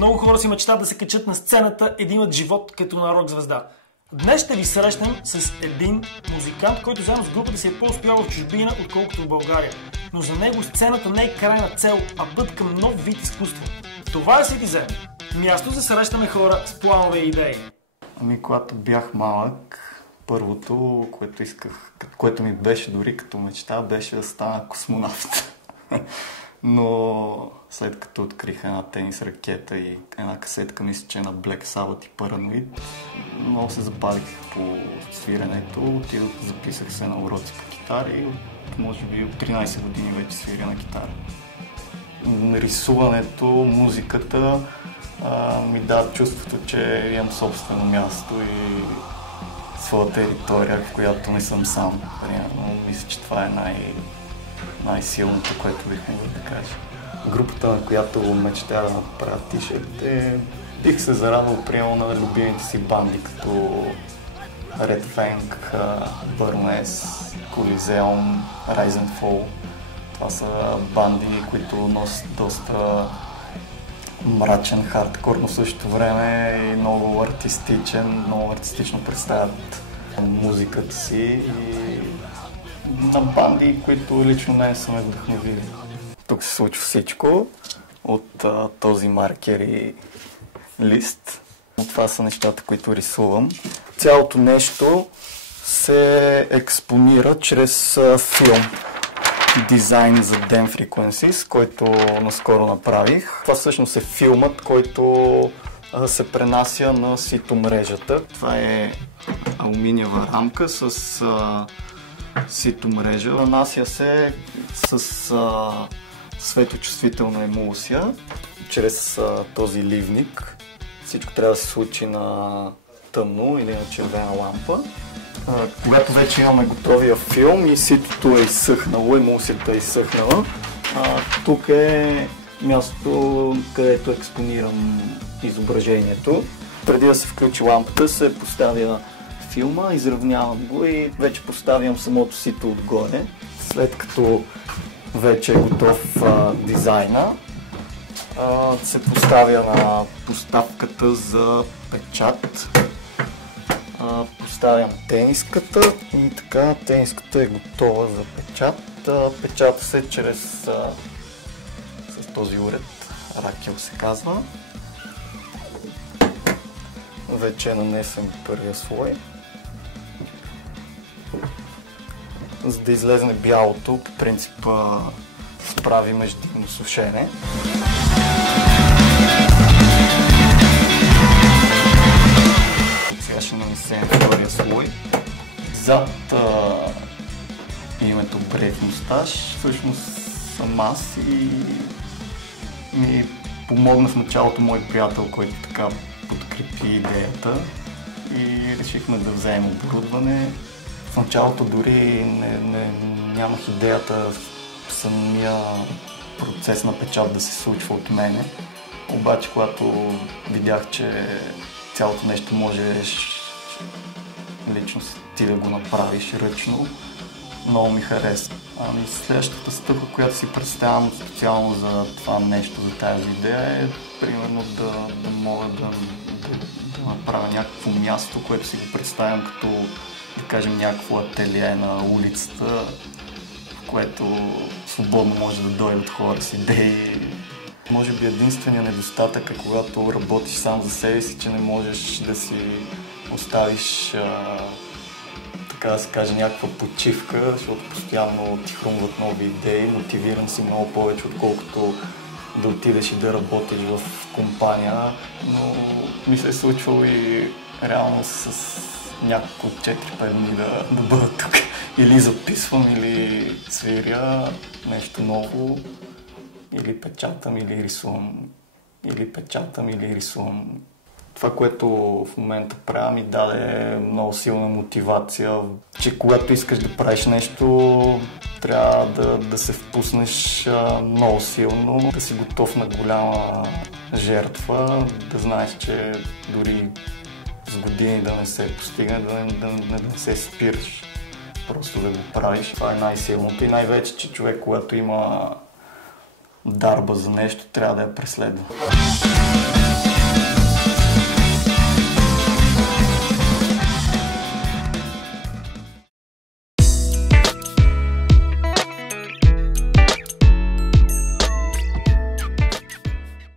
Много хора си мечтат да се качат на сцената и да имат живот като на рок звезда. Днес ще ви срещнем с един музикант, който заедно с групата си е по-успял в чужбина, отколкото в България. Но за него сцената не е крайна цел, а път към нов вид изкуство. Това е Citizen. Място за срещаме хора с планове и идеи. Когато бях малък, първото, което ми беше дори като мечта, беше да стана космонавт. Но след като открих една тенис ракета и една касетка, мисля, че на Black Sabbath и Paranoid, много се забавих по свиренето. Отидох, записах се на уроци по китара и може би от 13 години вече свиря на китара. Рисуването, музиката ми дава чувството, че имам собствено място и своя територия, в която не съм сам. Примерно, мисля, че това е най-силното, което бих могъл да кажа. Групата, на която мечтая да направя тишет, бих се зарадвал приема на любимите си банди, като Red Fang, Baroness, Coliseum, Rise and Fall. Това са банди, които носят доста мрачен хардкор, но в същото време и много артистично представят музиката си и на банди, които лично мен са ме вдъхновили. Тук се случва всичко от този маркер и лист. Това са нещата, които рисувам. Цялото нещо се експонира чрез филм. Дизайн за Damn Frequencies, който наскоро направих. Това всъщност е филмът, който се пренася на ситомрежата. Това е алуминиева рамка с ситомрежа. Нанася се с светочувствителна емулсия чрез този ливник. Всичко трябва да се случи на тъмно или на червена лампа. Когато вече имаме готовия филм и ситото е изсъхнало, емулсията е изсъхнала, тук е мястото, където експонирам изображението. Преди да се включи лампата, се поставя филма, изравнявам го и вече поставям самото сито отгоре. След като вече е готов дизайна, се поставя на поставката за печат. Поставям тениската и така тениската е готова за печат. Печата се с този уред, ракел се казва. Вече е нанесен първия слой. За да излезне бялото, по принцип справи междинно сушене. Сега ще нанесем втория слой. Зад името Brave Moustache всъщност съм аз и ми помогна в началото мой приятел, който така подкрепи идеята и решихме да вземем оборудване. В началото дори нямах идеята самия процес на печат да се случва от мене. Обаче, когато видях, че цялото нещо можеш лично ти да го направиш ръчно, много ми хареса. Следващата стъпка, която си представям специално за това нещо, за тази идея е примерно да мога да направя някакво място, което си го представям като, да кажем, някакво ателие на улицата, в което свободно може да дойдат хора с идеи. Може би единственият недостатък е, когато работиш сам за себе си, че не можеш да си оставиш, така да се каже, някаква почивка, защото постоянно ти хрумват нови идеи, мотивиран си много повече, отколкото да отидеш и да работиш в компания. Но ми се е случвало и реално с няколко 4-5 дни да бъда тук. Или записвам, или свиря нещо ново, или печатам, или рисувам. Това, което в момента правя, ми даде много силна мотивация, че когато искаш да правиш нещо, трябва да се впуснеш много силно, да си готов на голяма жертва, да знаеш, че дори с години да не се постигне, да не се спираш, просто да го правиш. Това е най-силното и най-вече, че човек, когато има дарба за нещо, трябва да я преследва.